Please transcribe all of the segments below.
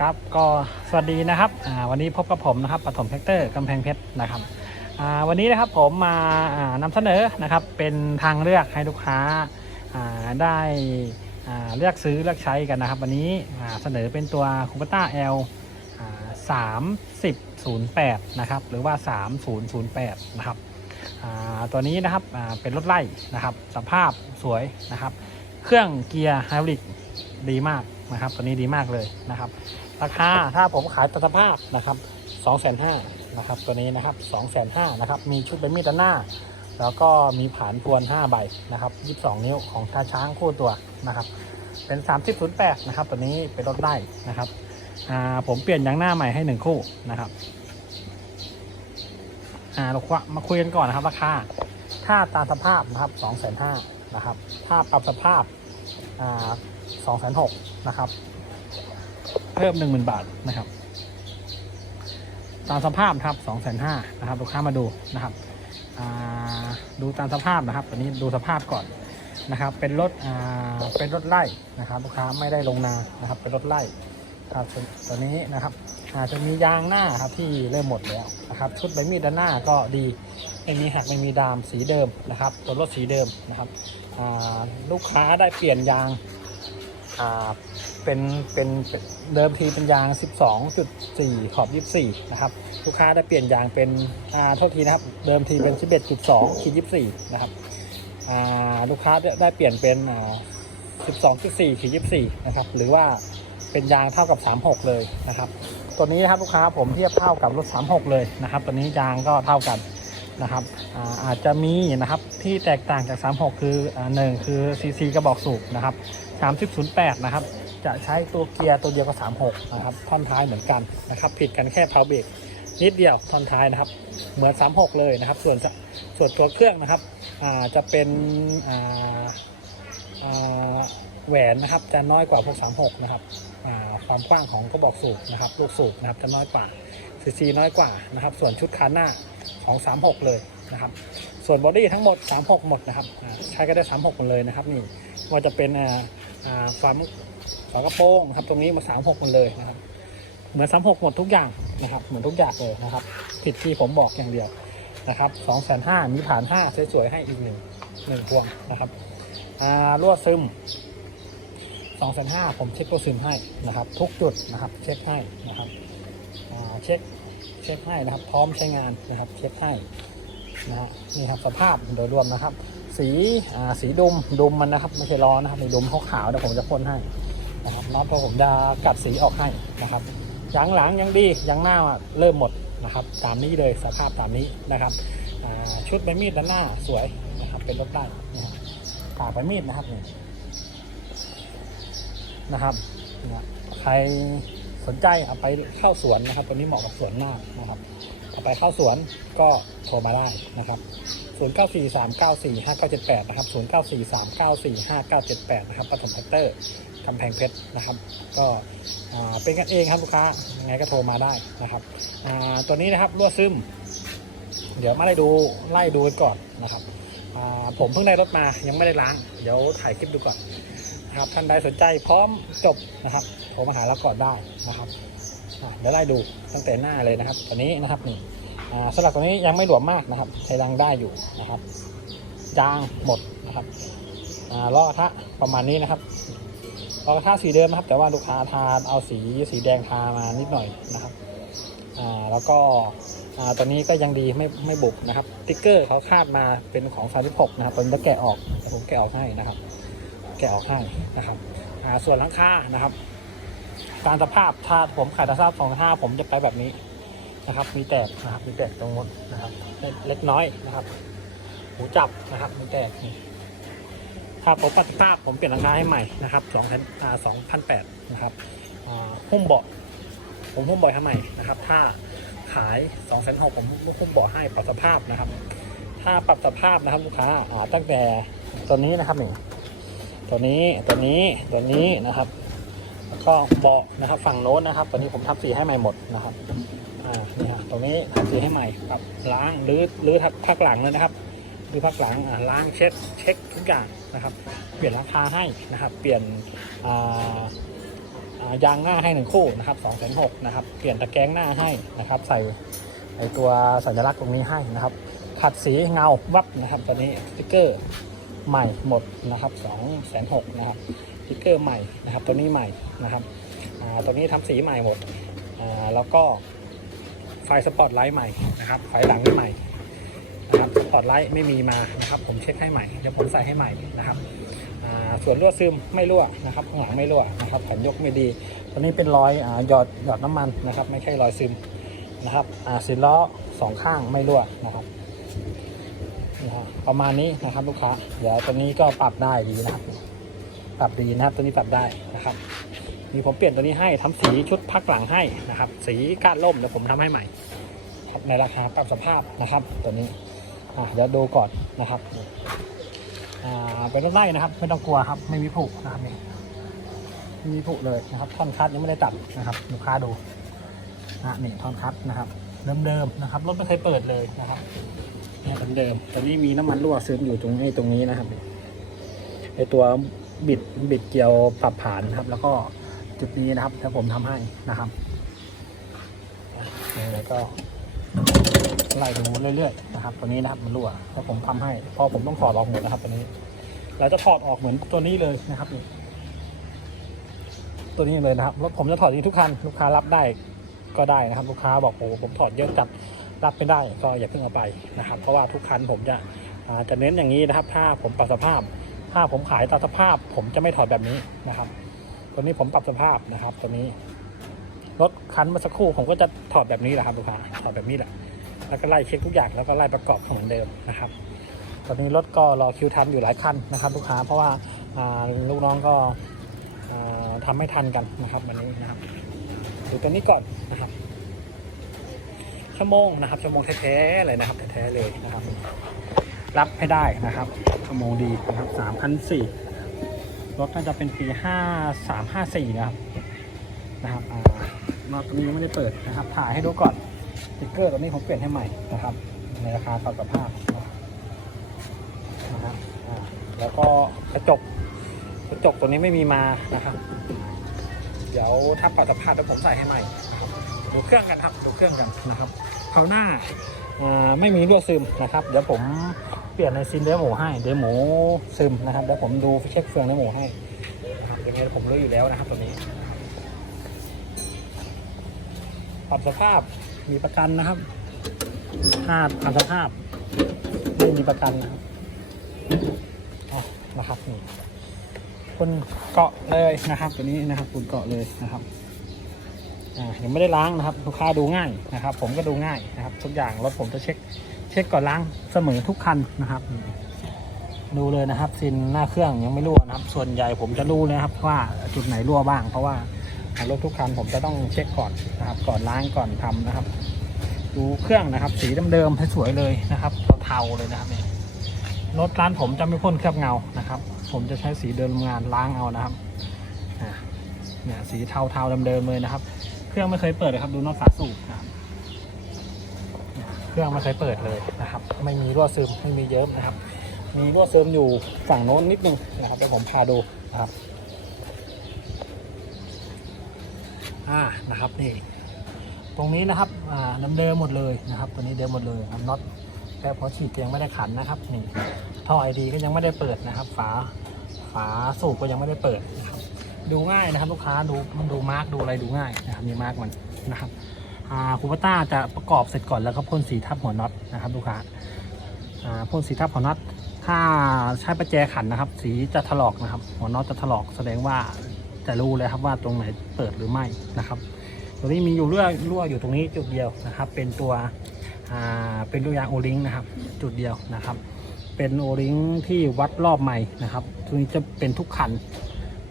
ครับก็สวัสดีนะครับวันนี้พบกับผมนะครับปฐมแท็กเตอร์กำแพงเพชรนะครับวันนี้นะครับผมมาอ่านำเสนอนะครับเป็นทางเลือกให้ลูกค้าได้เลือกซื้อเลือกใช้กันนะครับ วันนี้เสนอเป็นตัวคูปต้า L สามสิบศูนย์แปดนะครับหรือว่า3008นย์ศูนย์แปดนะครับตัวนี้นะครับเป็นรถไล่นะครับสภาพสวยนะครับ เครื่องเกียร์ไฮบริดดีมากนะครับตัวนี้ดีมากเลยนะครับ ราคาถ้าผมขายตัดสภาพนะครับ2 5 0 0 0นะครับตัวนี้นะครับ2 5 0 0 0นะครับมีชุดเป็นมีดด้านหน้า แล้วก็มีผานทวน5ใบนะครับ22 นิ้วของทาช้างคู่ตัวนะครับเป็น3008นะครับตัวนี้เป็นรถได้นะครับอ่าผมเปลี่ยนยางหน้าใหม่ให้1คู่นะครับอ่าเรามาคุยกันก่อนนะครับราคาถ้าตามสภาพนะครับ2 5 0 0 0นะครับถ้าปรับสภาพอ่า2 6 0 0นะครับ เพิ่ม10,000บาทนะครับ ตามสภาพครับ2 5 0 0 0นะครับลูกค้ามาดูนะครับดูตามสภาพนะครับตัวนี้ดูสภาพก่อนนะครับ เป็นรถเป็นรถไล่นะครับ ลูกค้าไม่ได้ลงนานะครับ เป็นรถไล่ครับตัวนี้นะครับอาจจะมียางหน้าครับที่เริ่มหมดแล้วนะครับ ชุดใบมีดด้านหน้าก็ดีไม่มีหักไม่มีดามสีเดิมนะครับ ตัวรถสีเดิมนะครับลูกค้าได้เปลี่ยนยาง อ่าเป็นเป็นเดิมทีเป็นยาง 12.4 ขอบ 24 นะครับ ลูกค้าได้เปลี่ยนยางเป็นอ่าโทษทีนะครับ เดิมทีเป็น 11.2 ขีด 24 นะครับอ่าลูกค้าได้เปลี่ยนเป็นอ่า12.4 ขีด 24 นะครับ หรือว่าเป็นยางเท่ากับ 36 เลยนะครับ ตัวนี้นะครับลูกค้าผมเทียบเท่ากับรถ 36 เลยนะครับ ตัวนี้ยางก็เท่ากันนะครับอาอาจจะมีนะครับที่แตกต่างจาก 36 คืออ่าหนึ่งคือ CC กระบอกสูบนะครับ 3008 นะครับ จะใช้ตัวเกียร์ตัวเดียวกับ 36 นะครับ ท่อนท้ายเหมือนกันนะครับ ผิดกันแค่เพาเบรกนิดเดียวท่อนท้ายนะครับ เหมือน 36 เลยนะครับ ส่วนส่วนตัวเครื่องนะครับจะเป็นแหวนนะครับจะน้อยกว่าพวก36 นะครับความกว้างของกระบอกสูบนะครับลูกสูบนะครับจะน้อยกว่าซีซีน้อยกว่านะครับ ส่วนชุดคันหน้าของ 36 เลยนะครับ ส่วนบอดี้ทั้งหมด 36 หมดนะครับใช้ก็ได้ 36หมดเลยนะครับนี่ว่าจะเป็น อ่าอ่าความฝากระโปรงครับตรงนี้มา36หกมดเลยนะครับเหมือน36หกหมดทุกอย่างนะครับเหมือนทุกอย่างเลยนะครับ ผิดที่ผมบอกอย่างเดียวนะครับ2 5 0 0มีผ่าน5สวยๆให้อีกหนึ่งหนึ่งพวงนะครับอ่ารั่วซึม2 5 0 0 0ผมเช็ครั่วซึมให้นะครับ ทุกจุดนะครับเช็คให้นะครับอ่าเช็คเช็คให้นะครับ พร้อมใช้งานนะครับ เช็คให้นะฮะนี่ครับสภาพโดยรวมนะครับ สีอ่าสีดุมดุมมันนะครับ ไม่ใช่ล้อนะครับในดุมขาวๆเดี๋ยวผมจะพ่นให้นะครับน้องพอผมจะกัดสีออกให้นะครับยางหลังยังดียางหน้าเริ่มหมดนะครับ ตามนี้เลยสภาพตามนี้นะครับชุดใบมีดด้านหน้าสวยนะครับ เป็นรถได้นะครับกากใบมีดนะครับนี่นะครับเนี่ยใครสนใจเอาไปเข้าสวนนะครับตัวนี้เหมาะกับสวนมานะครับเอาไปเข้าสวนก็โทรมาได้นะครับ 0943945978 นะครับ 0943945978 นะครับปฐมแท็กเตอร์กำแพงเพชรนะครับ ก็เป็นกันเองครับลูกค้า ยังไงก็โทรมาได้นะครับ ตัวนี้นะครับรั่วซึม เดี๋ยวมาไล่ดูไล่ดูกันก่อนนะครับ ผมเพิ่งได้รถมายังไม่ได้ล้าง เดี๋ยวถ่ายคลิปดูก่อนนะครับ ท่านใดสนใจพร้อมจบนะครับ โทรมาหาเราก่อนได้นะครับ เดี๋ยวไล่ดูตั้งแต่หน้าเลยนะครับ ตัวนี้นะครับนี่ สำหรับตัวนี้ยังไม่หลวมมากนะครับใช้รังได้อยู่นะครับยางหมดนะครับล้อกระทะประมาณนี้นะครับล้อกระทะสีเดิมนะครับ แต่ว่าลูกค้าทาเอาสีสีแดงทามานิดหน่อยนะครับแล้วก็ตัวนี้ก็ยังดีไม่ไม่บุบนะครับติ๊กเกอร์เขาคาดมาเป็นของ36นะครับผมจะแกะออกผมแกะออกให้นะครับ แกะออกให้นะครับส่วนหลังคานะครับ การสภาพถ้าผมขายตาทราบสองห้าผมจะไปแบบนี้ นะครับ มีแตกนะครับ มีแตกตรงนู้นนะครับ เล็กน้อยนะครับ หูจับนะครับ มีแตกนี่ถ้าผมปัดภาพผมเปลี่ยนราคาให้ใหม่นะครับสองพันสองพันแปดนะครับหุ้มเบาะผมหุ้มเบาะให้ใหม่นะครับ ถ้าขายสองแสนหกผมหุ้มเบาะให้ปรับสภาพนะครับ ถ้าปรับสภาพนะครับลูกค้าตั้งแต่ตัวนี้นะครับนี่ตัวนี้ตัวนี้ตัวนี้นะครับแล้วก็เบาะนะครับ ฝั่งโน้นนะครับตอนนี้ผมทำสีให้ใหม่หมดนะครับ อ่านี่ฮะตรงนี้ทำสีให้ใหม่ครับล้างหรือหรือทักพักหลังเลยนะครับหรือพักหลังอ่าล้างเช็ดเช็คทุกอย่างนะครับ เปลี่ยนราคาให้นะครับ เปลี่ยนอ่ายางหน้าให้หนึ่งคู่นะครับสองแสนหกนะครับ เปลี่ยนตะแกรงหน้าให้นะครับ ใส่ไอตัวสัญลักษณ์ตรงนี้ให้นะครับ ขัดสีเงาวับนะครับตัวนี้สติ๊กเกอร์ใหม่หมดนะครับสองแสนหกนะครับสติ๊กเกอร์ใหม่นะครับ ตัวนี้ใหม่นะครับตัวนี้ทำสีใหม่หมดแล้วก็ ไฟสปอตไลท์ใหม่นะครับไฟหลังใหม่นะครับสปอตไลท์ไม่มีมานะครับ ผมเช็คให้ใหม่เดี๋ยวผมใส่ให้ใหม่นะครับส่วนรั่วซึมไม่รั่วนะครับข้างหลังไม่รั่วนะครับแผ่นยกไม่ดีตัวนี้เป็นรอยหยอดหยอดน้ำมันนะครับ ไม่ใช่รอยซึมนะครับอาสีล้อสองข้างไม่รั่วนะครับนะฮะประมาณนี้นะครับลูกค้าเดี๋ยวตัวนี้ก็ปรับได้ดีนะครับ ปรับดีนะครับตัวนี้ปรับได้นะครับ มีผมเปลี่ยนตัวนี้ให้ทำสีชุดพักหลังให้นะครับ สีก้านล่มเดี๋ยวผมทำให้ใหม่ครับในราคาปรับสภาพนะครับ ตัวนี้อะเดี๋ยวดูก่อนนะครับอ่าเป็นรถไล่นะครับ ไม่ต้องกลัวครับ ไม่มีผุนะครับนี่ไม่มีผุเลยนะครับท่อนคัดยังไม่ได้ตัดนะครับลูกค้าดูนะนี่ท่อนคัดนะครับเดิมๆนะครับรถไม่เคยเปิดเลยนะครับเนี่ยเหมือนเดิมตอนนี้มีน้ำมันรั่วซึมอยู่ตรงนี้ตรงนี้นะครับไอตัวบิดบิดเกียวปรับผ่านครับ แล้วก็ จุดนี้นะครับถ้าผมทำให้นะครับแล้วก็ไล่ดูเรื่อยๆนะครับ ตัวนี้นะครับมันรั่วถ้าผมทำให้พอผมต้องถอดออกหมดนะครับ ตัวนี้ เราจะถอดออกเหมือนตัวนี้เลยนะครับนี่ตัวนี้เลยนะครับรถผมจะถอดที่ทุกคันลูกค้ารับได้ก็ได้นะครับ ลูกค้าบอกโอ้ผมถอดเยอะจัดรับไม่ได้ก็อย่าเพิ่งเอาไปนะครับ เพราะว่าทุกคันผมจะจะเน้นอย่างนี้นะครับ ถ้าผมปรับสภาพ ถ้าผมขายตามสภาพ ผมจะไม่ถอดแบบนี้นะครับ ตัวนี้ผมปรับสภาพนะครับ ตัวนี้รถคันเมื่อสักครู่ผมก็จะถอดแบบนี้แหละครับลูกค้าถอดแบบนี้แหละ แล้วก็ไล่เช็คทุกอย่างแล้วก็ไล่ประกอบเหมือนเดิมนะครับ ตอนนี้รถก็รอคิวทำอยู่หลายคันนะครับ ลูกค้าเพราะว่าลูกน้องก็อ่าทำไม่ทันกันนะครับวันนี้นะครับดูตัวนี้ก่อนนะครับชั่วโมงนะครับชั่วโมงแท้ๆเลยนะครับแท้ๆเลยนะครับ รับให้ได้นะครับชั่วโมงดีนะครับสามพันสี่ รถน่าจะเป็นปีห้าสามห้าสี่นะครับนะครับอ่านอกตัวนี้ยังไม่ได้เปิดนะครับถ่ายให้ดูก่อนสติ๊กเกอร์ตัวนี้ผมเปลี่ยนให้ใหม่นะครับ ในราคาปรับสภาพนะครับแล้วก็กระจกกระจกตัวนี้ไม่มีมานะครับ เดี๋ยวถ้าปรับสภาพเดี๋ยวผมใส่ให้ใหม่นะครับดูเครื่องกันครับดูเครื่องกันนะครับคราวหน้าอ่าไม่มีรั่วซึมนะครับ เดี๋ยวผม เปลี่ยนในซินเดอร์หมูให้เดยวหมูซึมนะครับเดี๋ยวผมดูเช็คเฟืองในหมูให้นะครับยังไงผมรู้อยู่แล้วนะครับตัวนี้ปรับสภาพมีประกันนะครับถ้าปรับสภาพไม่มีประกันนะครับอ๋อนะครับนี่คุณเกาะเลยนะครับ ตัวนี้นะครับคุณเกาะเลยนะครับอ่ายังไม่ได้ล้างนะครับ ลูกค้าดูง่ายนะครับ ผมก็ดูง่ายนะครับ ทุกอย่างรถผมจะเช็ค ช็คก่อนล้างเสมอทุกคันนะครับ ดูเลยนะครับซินหน้าเครื่องยังไม่รั่วนะครับ ส่วนใหญ่ผมจะรู้นะครับ ว่าจุดไหนรั่วบ้าง เพราะว่ารถทุกคันผมจะต้องเช็คก่อนนะครับ ก่อนล้างก่อนทำนะครับ ดูเครื่องนะครับ สีเดิมๆสวยเลยนะครับเทาๆเลยนะครับเนี่ยรถร้านผมจะไม่พ่นเคลือบเงานะครับ ผมจะใช้สีเดิมงานล้างเอานะครับเนี่ยสีเทาๆเดิมๆเลยนะครับ เครื่องไม่เคยเปิดเลยครับ ดูนอตฝาสูบนะครับ เครื่องไม่เคยเปิดเลยนะครับ ไม่มีรั่วซึมไม่มีเยิ้มนะครับ มีรั่วซึมอยู่ฝั่งโน้นนิดนึงนะครับเดี๋ยวผมพาดูนะครับอ่านะครับนี่ตรงนี้นะครับอ่าน้ำเดิมหมดเลยนะครับ ตัวนี้เดิมหมดเลยน็อตแต่พอฉีดก็ยังไม่ได้ขันนะครับนี่ท่อไอดีก็ยังไม่ได้เปิดนะครับ ฝาฝาสูบก็ยังไม่ได้เปิดนะครับดูง่ายนะครับ ลูกค้าดูมันดูมาร์กดูอะไรดูง่ายนะครับมีมาร์กมันนะครับ คูปต้าจะประกอบเสร็จก่อนแล้วก็พ่นสีทับหัวน็อตนะครับลูกค้าพ่นสีทับหัวน็อตถ้าใช้ประแจขันนะครับ สีจะถลอกนะครับ หัวน็อตจะถลอกแสดงว่าจะรู้เลยครับว่าตรงไหนเปิดหรือไม่นะครับ ตัวนี้มีอยู่รั่วรั่วอยู่ตรงนี้จุดเดียวนะครับ เป็นตัวเป็นลูกยางโอลิงนะครับ จุดเดียวนะครับ เป็นโอลิงที่วัดรอบใหม่นะครับตัวนี้จะเป็นทุกคัน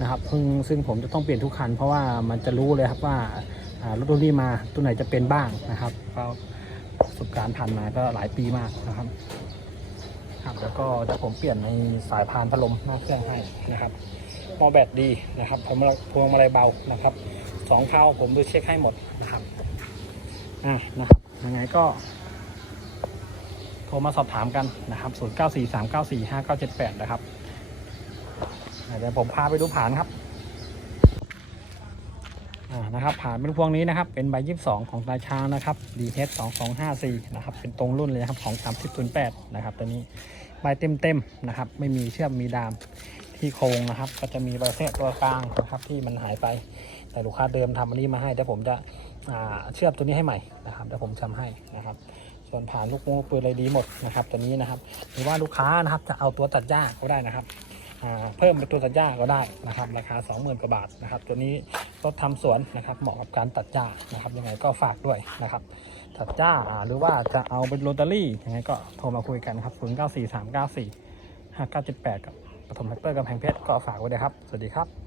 นะครับซึ่งซึ่งผมจะต้องเปลี่ยนทุกคัน เพราะว่ามันจะรู้เลยครับว่า อ่ารถรุ่นนี้มาตัวไหนจะเป็นบ้างนะครับก็ประสบการณ์ผ่านมาก็หลายปีมากนะครับครับแล้วก็จะผมเปลี่ยนในสายพานพัดลมหน้าเครื่องให้นะครับมอแบตดีนะครับผมพวงมาลัยเบานะครับสองเพาผมดูเช็คให้หมดนะครับอ่านะครับยังไงก็โทรมาสอบถามกันนะครับ 0 9 4 3 9 4 5 9 7 8 นะครับเดี๋ยวผมพาไปดูผานครับ นะครับผ่านเป็นพวงนี้นะครับ เป็นใบยี่สิบสองของตาช้างนะครับ DH สองสองห้าสี่นะครับเป็นตรงรุ่นเลยนะครับของสามสิบศูนย์แปดนะครับตัวนี้ใบเต็มเต็มๆนะครับ ไม่มีเชื่อมมีดามที่โครงนะครับ ก็จะมีใบเส้ตัวกลางนะครับที่มันหายไปแต่ลูกค้าเดิมทำอันนี้มาให้เดี๋ยวผมจะเชื่อมตัวนี้ให้ใหม่นะครับเดี๋ยวผมทำให้นะครับส่วนผ่านลูกโม่ปืนอะไรดีหมดนะครับตัวนี้นะครับหรือว่าลูกค้านะครับจะเอาตัวตัดหญ้าก็ได้นะครับ เพิ่มเป็นตัวตัดหญ้าก็ได้นะครับ ราคา 20,000กว่าบาทนะครับ ตัวนี้รถทำสวนนะครับ เหมาะกับการตัดหญ้านะครับ ยังไงก็ฝากด้วยนะครับ ตัดหญ้าอ่าหรือว่าจะเอาเป็นโรตารี่ยังไงก็โทรมาคุยกันครับ 094394 5978 กับปฐมแท็กเตอร์กำแพงเพชรก็ฝากไว้เลยครับ สวัสดีครับ